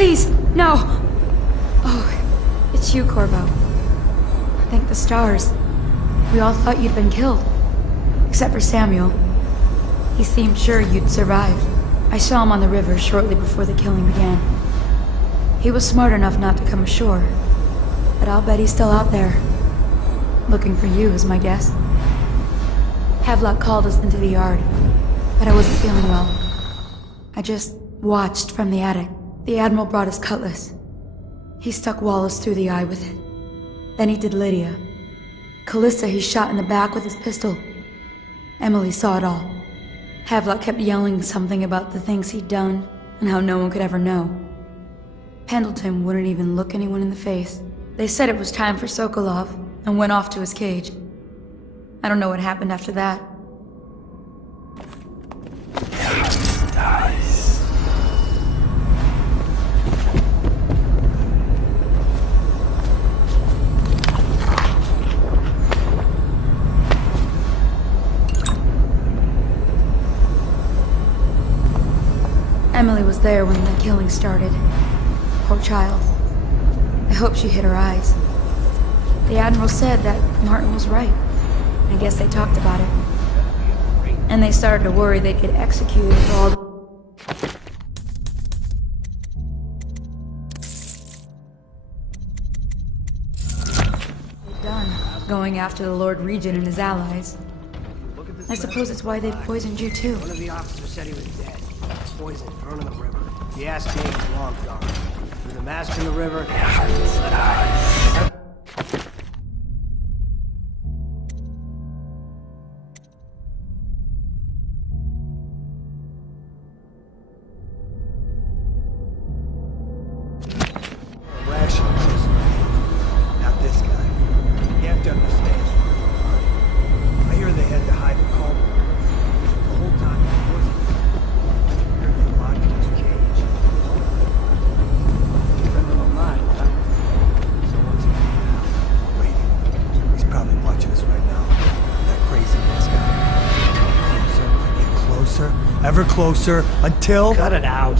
Please, no! Oh, it's you, Corvo. Thank the stars. We all thought you'd been killed. Except for Samuel. He seemed sure you'd survived. I saw him on the river shortly before the killing began. He was smart enough not to come ashore. But I'll bet he's still out there. Looking for you, is my guess. Havelock called us into the yard, but I wasn't feeling well. I just watched from the attic. The Admiral brought his cutlass. He stuck Wallace through the eye with it. Then he did Lydia. Callista he shot in the back with his pistol. Emily saw it all. Havelock kept yelling something about the things he'd done, and how no one could ever know. Pendleton wouldn't even look anyone in the face. They said it was time for Sokolov, and went off to his cage. I don't know what happened after that. Nice. Emily was there when the killing started. Poor child. I hope she hid her eyes. The Admiral said that Martin was right. I guess they talked about it. And they started to worry they'd get executed for all they'd done, going after the Lord Regent and his allies. I suppose it's why they poisoned you too. One of the officers said he was dead. Poison thrown in the river. He asked me, he's long gone. Threw the mask in the river. Ever closer until... Cut it out.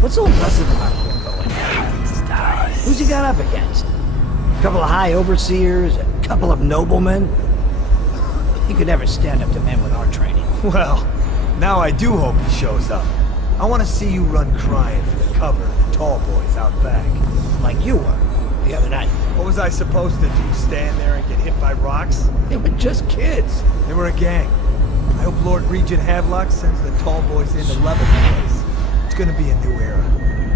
What's so impressive about him going down? Who's he got up against? A couple of high overseers, a couple of noblemen? He could never stand up to men with our training. Well, now I do hope he shows up. I want to see you run crying for the cover of the tall boys out back. Like you were, the other night. What was I supposed to do, stand there and get hit by rocks? They were just kids. They were a gang. I hope Lord Regent Havelock sends the tall boys in to level the place. It's gonna be a new era.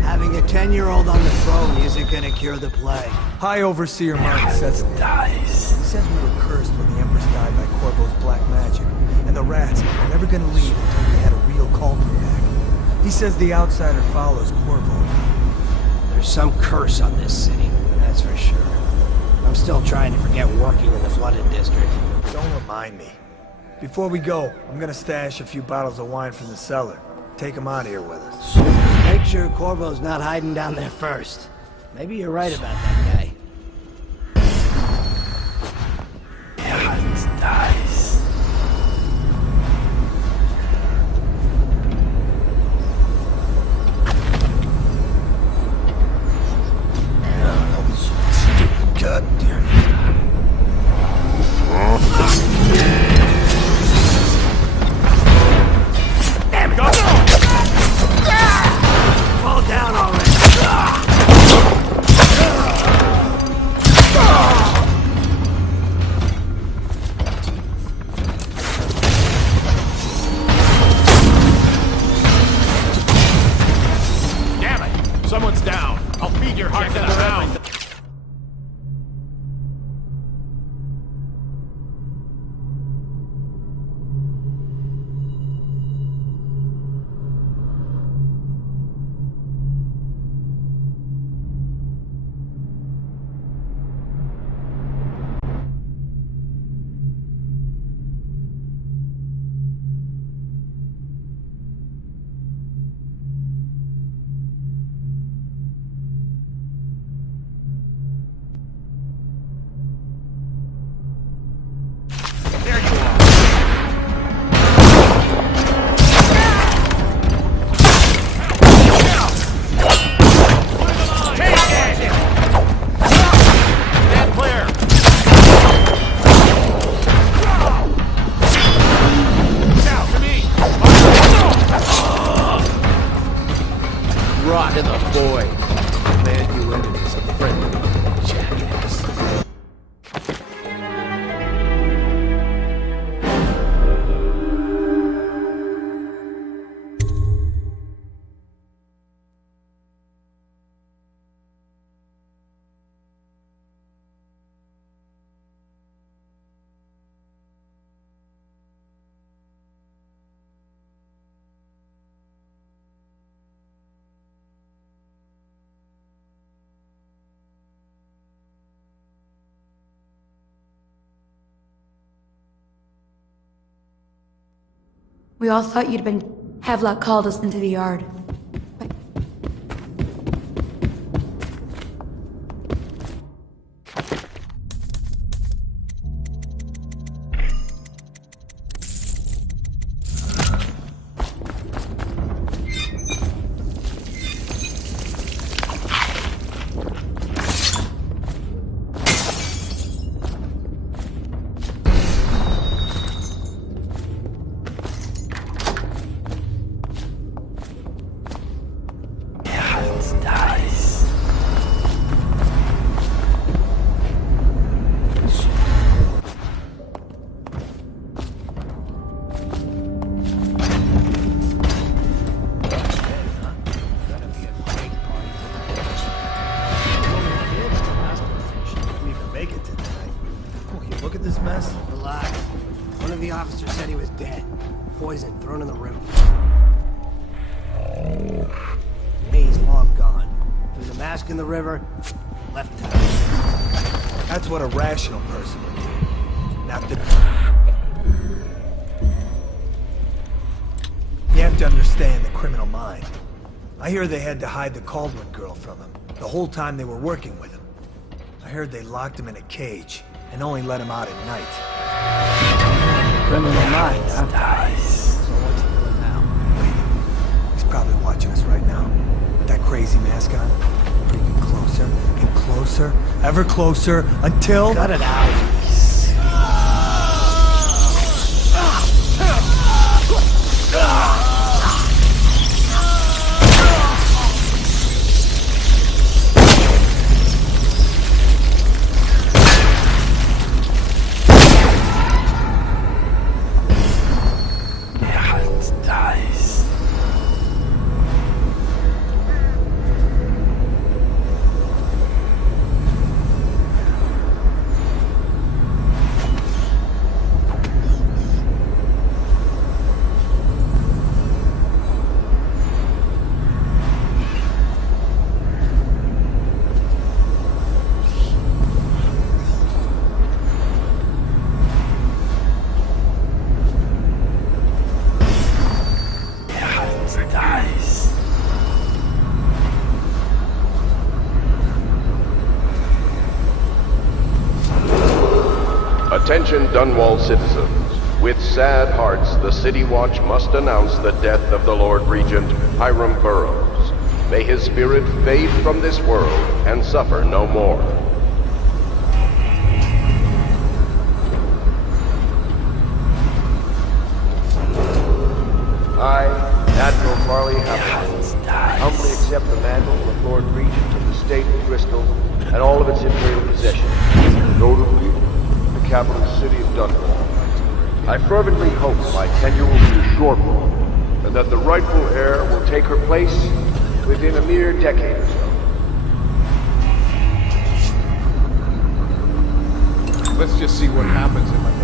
Having a 10-year-old on the throne isn't gonna cure the plague. High Overseer Martin says... He says we were cursed when the Empress died by Corvo's black magic. And the rats are never gonna leave until we had a real culprit back. He says the outsider follows Corvo. There's some curse on this city, that's for sure. I'm still trying to forget working in the flooded district. Don't remind me. Before we go, I'm gonna stash a few bottles of wine from the cellar. Take them out of here with us. Make sure Corvo's not hiding down there first. Maybe you're right about that guy. Yeah, it's nice. Stupid goddamn. Fall down already! To the void. The man you ended is a friend of mine, jackass. We all thought you'd been... Havelock called us into the yard. Relax. One of the officers said he was dead. Poison thrown in the river. He's long gone. Threw the mask in the river, left town. That's what a rational person would do. Not the... You have to understand the criminal mind. I hear they had to hide the Caldwell girl from him, the whole time they were working with him. I heard they locked him in a cage, and only let him out at night. Criminal mind, huh? Dies. So what's he doing now? Waiting. He's probably watching us right now. With that crazy mask on. Creeping closer and closer, ever closer, until... Cut it out. Attention Dunwall citizens. With sad hearts, the City Watch must announce the death of the Lord Regent, Hiram Burrows. May his spirit fade from this world and suffer no more. I, Admiral Farley Hamilton, humbly accept the mantle of Lord Regent of the State of Bristol and all of its imperial possessions, notably the capital city of Dunwall. I fervently hope my tenure will be a short one, and that the rightful heir will take her place within a mere decade or so. Let's just see what happens if I go.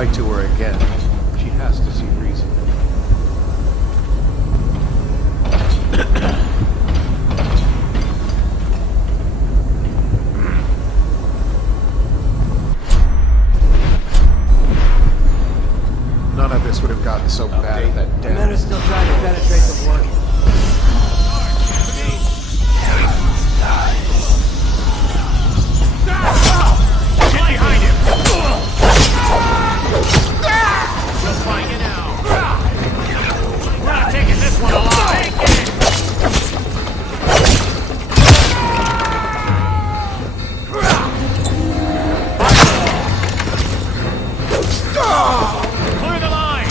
write to her again. She has to see reason. None of this would have gotten so bad if that The men are still trying to penetrate the work. Get behind him! You'll find it now. We're not taking this one alive. Clear the line!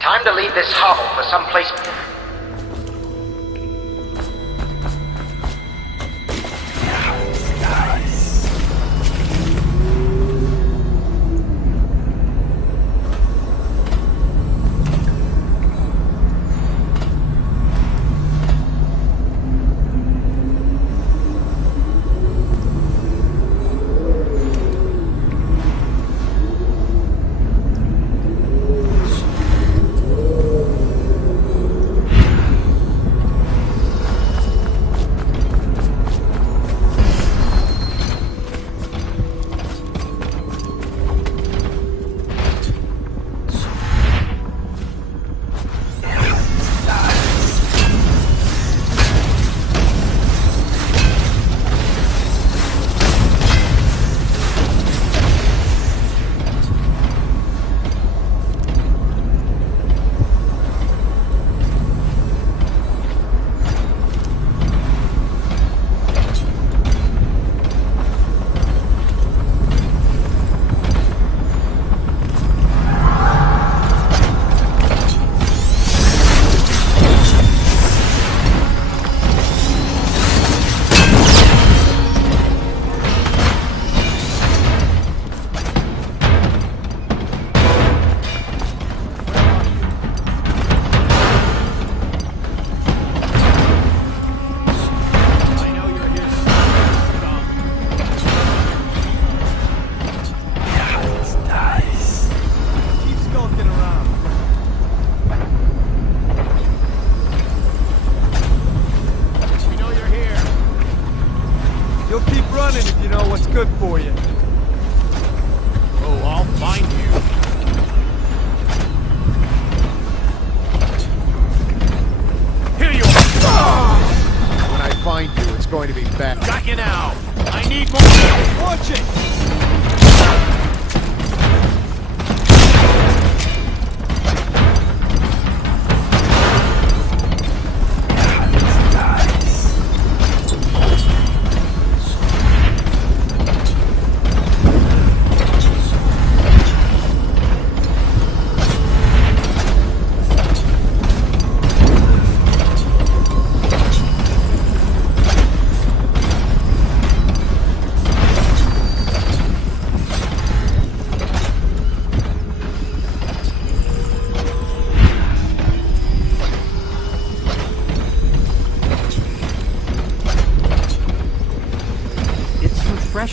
Time to leave this hovel for someplace...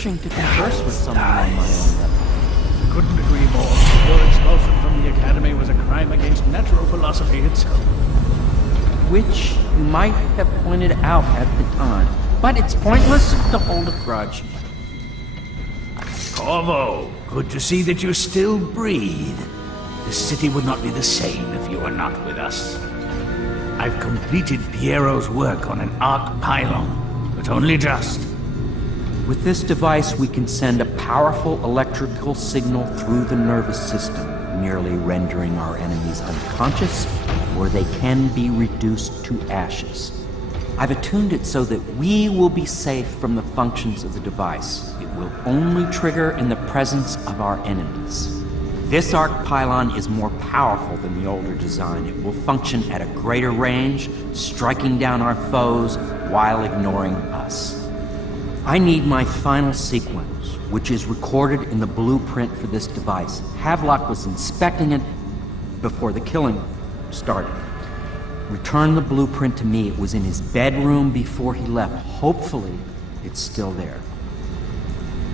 refreshing to converse with someone on my own level. Couldn't agree more. Your expulsion from the Academy was a crime against natural philosophy itself. Which you might have pointed out at the time. But it's pointless to hold a grudge. Corvo, good to see that you still breathe. The city would not be the same if you were not with us. I've completed Piero's work on an arc pylon, but only just. With this device, we can send a powerful electrical signal through the nervous system, merely rendering our enemies unconscious, or they can be reduced to ashes. I've attuned it so that we will be safe from the functions of the device. It will only trigger in the presence of our enemies. This arc pylon is more powerful than the older design. It will function at a greater range, striking down our foes while ignoring us. I need my final sequence, which is recorded in the blueprint for this device. Havelock was inspecting it before the killing started. Return the blueprint to me. It was in his bedroom before he left. Hopefully, it's still there.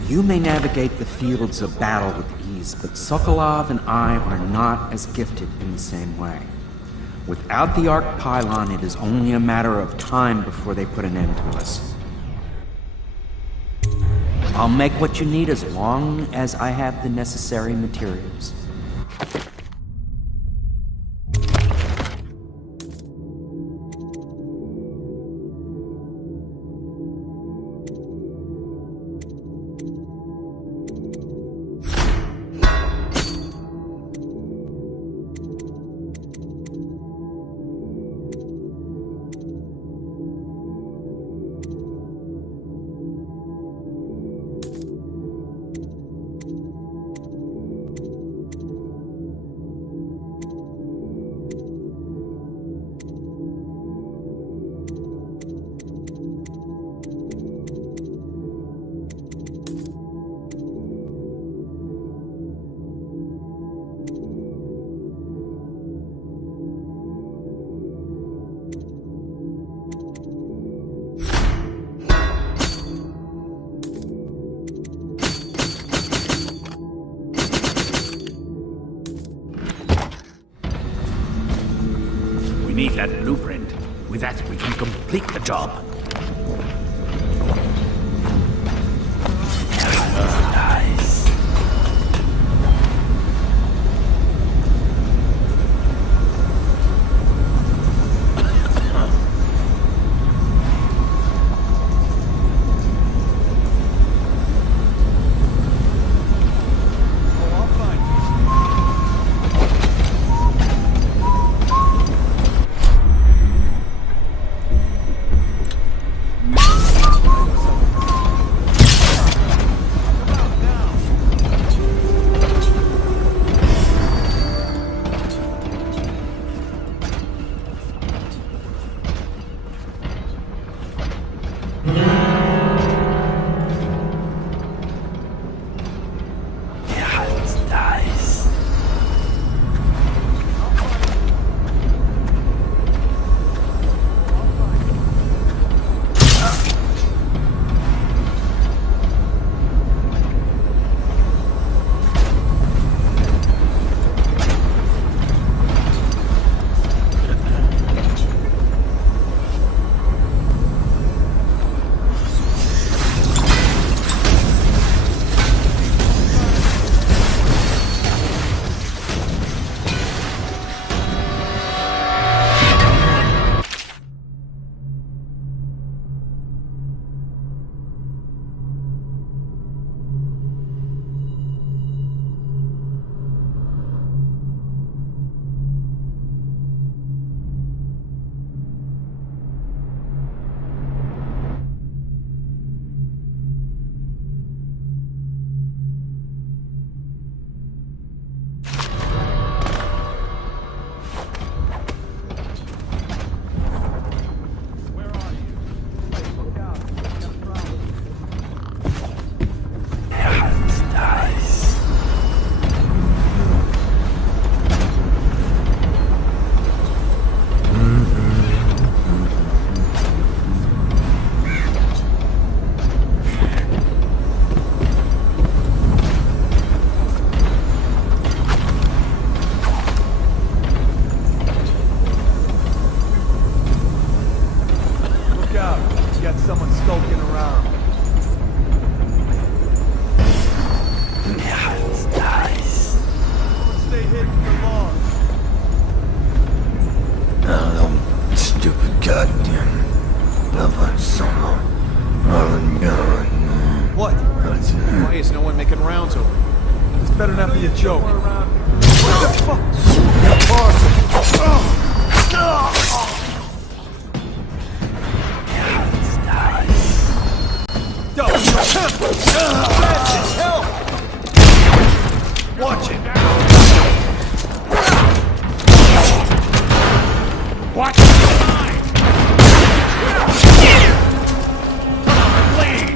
You may navigate the fields of battle with ease, but Sokolov and I are not as gifted in the same way. Without the arc pylon, it is only a matter of time before they put an end to us. I'll make what you need as long as I have the necessary materials. We need that blueprint. With that, we can complete the job. hit for long. Stupid goddamn. What? Why is no one making rounds over here? This better not be a joke. What the fuck? Help! Watch it! Watch it! Bleed!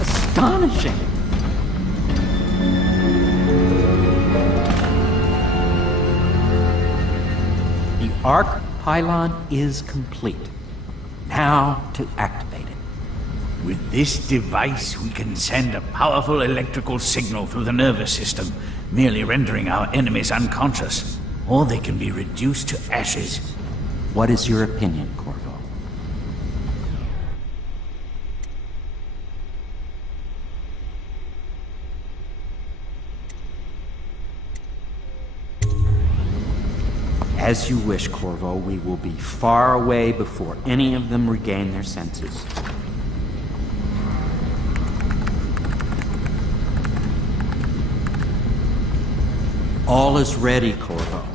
Astonishing! The arc pylon is complete. Now to activate it. With this device, we can send a powerful electrical signal through the nervous system, merely rendering our enemies unconscious, or they can be reduced to ashes. What is your opinion, Corvo? As you wish, Corvo. We will be far away before any of them regain their senses. All is ready, Corvo.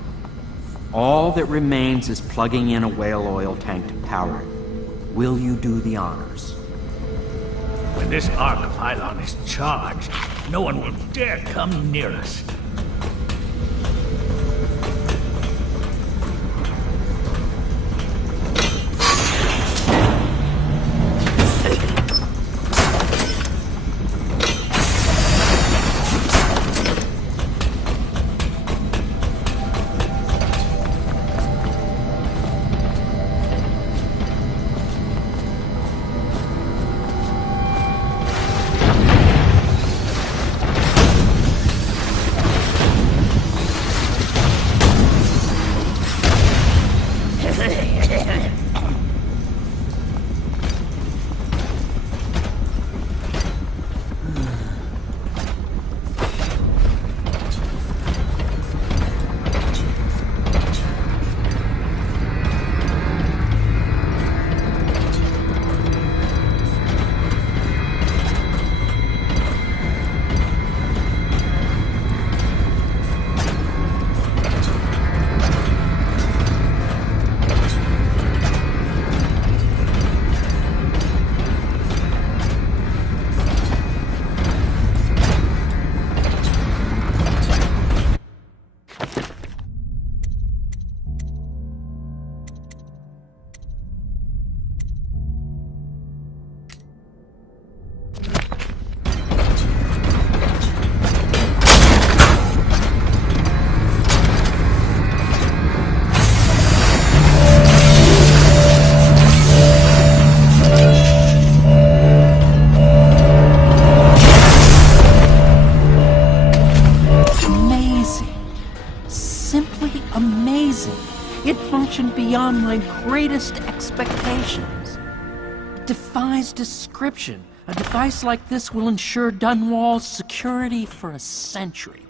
All that remains is plugging in a whale oil tank to power it. Will you do the honors? When this arc pylon is charged, no one will dare come near us. It functioned beyond my greatest expectations. It defies description. A device like this will ensure Dunwall's security for a century.